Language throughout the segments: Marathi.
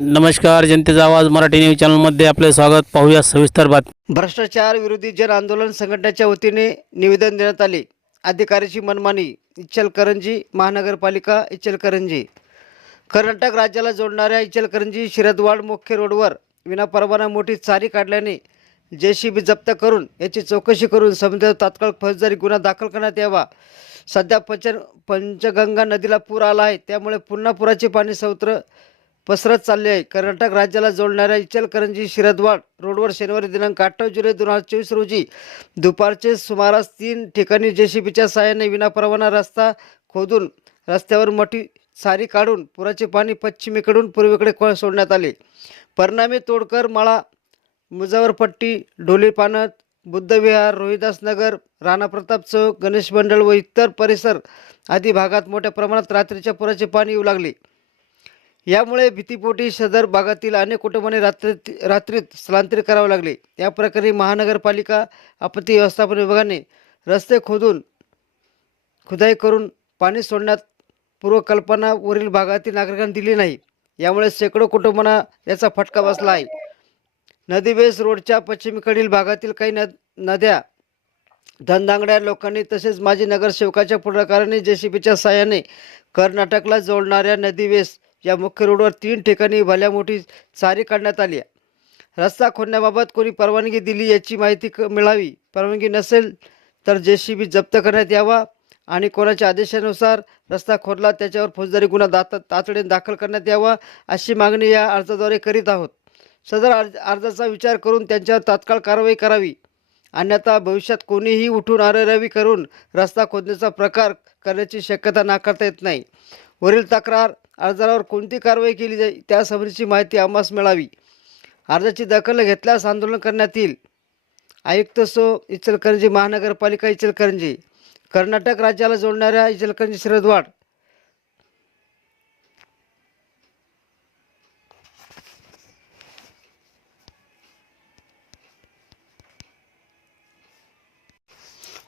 नमस्कार जनतेचा आवाज मराठी न्यूज चॅनलमध्ये आपले स्वागत. पाहूया सविस्तर बातमी. भ्रष्टाचार विरोधी जन आंदोलन संघटनेच्या वतीने निवेदन देण्यात आले. अधिकाऱ्याची मनमानी इचलकरंजी महानगरपालिका इचलकरंजी. कर्नाटक राज्याला जोडणाऱ्या इचलकरंजी शिरदवाड मुख्य रोडवर विनापरवाना मोठी चारी काढल्याने जे बी जप्त करून याची चौकशी करून समुद्रात तात्काळ फौजदारी गुन्हा दाखल करण्यात यावा. सध्या पंच पंचगंगा नदीला पूर आला आहे. त्यामुळे पुन्हा पुराचे पाणी सौत्र पसरत चालले. आहे कर्नाटक राज्याला जोडणाऱ्या इचलकरंजी शिरदवाड रोडवर शनिवारी दिनांक अठ्ठावीस जुलै दोन हजार चोवीस रोजी दुपारचे सुमारास तीन ठिकाणी जेसीबीच्या साहाय्याने विनापरवाना रस्ता खोदून रस्त्यावर मोठी सारी काढून पुराचे पाणी पश्चिमेकडून पूर्वेकडे कोळ सोडण्यात आले. परिणामी तोडकर माळा मुजावरपट्टी ढोली पानत बुद्धविहार रोहिदास नगर राणा प्रताप चौक गणेश मंडळ व इतर परिसर आदी भागात मोठ्या प्रमाणात रात्रीच्या पुराचे पाणी येऊ लागले. यामुळे भीतीपोटी सदर भागातील अनेक कुटुंबांनी रात्रीत रात्रीत स्थलांतरित करावे लागले. या प्रकारे महानगरपालिका आपत्ती व्यवस्थापन विभागाने रस्ते खोदून खुदाई करून पाणी सोडण्यात पूर्वकल्पनावरील भागातील नागरिकांनी दिली नाही. यामुळे शेकडो कुटुंबांना याचा फटका बसला आहे. नदीवेस रोडच्या पश्चिमेकडील भागातील काही नद नद्या धनदांगड्या लोकांनी तसेच माजी नगरसेवकाच्या पुढाकाराने जेसीबीच्या साहाय्याने कर्नाटकला जोडणाऱ्या नदीवेस या मुख्य रोडवर तीन ठिकाणी भल्या मोठी चारी काढण्यात आली आहे. रस्ता खोदण्याबाबत कोणी परवानगी दिली याची माहिती क मिळावी. परवानगी नसेल तर जे सी बी जप्त करण्यात यावा आणि कोणाच्या आदेशानुसार रस्ता खोदला त्याच्यावर फौजदारी गुन्हा दात तातडीने दाखल करण्यात यावा अशी मागणी या अर्जाद्वारे करीत आहोत. सदर अर्ज अर्जाचा विचार करून त्यांच्यावर तात्काळ कारवाई करावी. अन्यथा भविष्यात कोणीही उठून आरेरावी करून रस्ता खोदण्याचा प्रकार करण्याची शक्यता नाकारता येत नाही. वरील तक्रार अर्जावर कोणती कारवाई केली जाईल त्यासंबंधीची माहिती आम्हास मिळावी. अर्जाची दखल घेतल्यास आंदोलन करण्यात येईल. आयुक्त सो इचलकरंजी महानगरपालिका इचलकरंजी कर्नाटक राज्याला जोडणाऱ्या इचलकरंजी शिरदवाड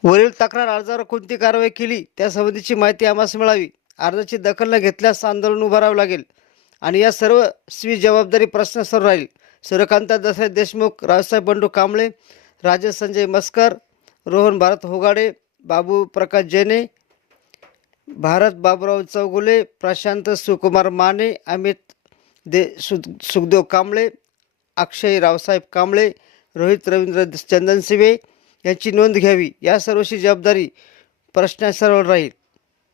वरील तक्रार अर्जावर कोणती कारवाई केली त्यासंबंधीची माहिती आम्हास मिळावी. अर्जाची दखल न घेतल्यास आंदोलन उभारावं लागेल. आणि या सर्व स्वी जबाबदारी प्रश्न सर्व राहील. सूर्यकांत दसरे देशमुख रावसाहेब बंडू कांबळे राजे संजय मस्कर रोहन भारत होगाडे बाबू प्रकाश जेने भारत बाबुराव चौगुले प्रशांत सुकुमार माने अमित दे सु सुखदेव कांबळे अक्षय रावसाहेब कांबळे रोहित रवींद्र चंदनसिवे यांची नोंद घ्यावी. या सर्वची जबाबदारी प्रश्नासरावर राहील.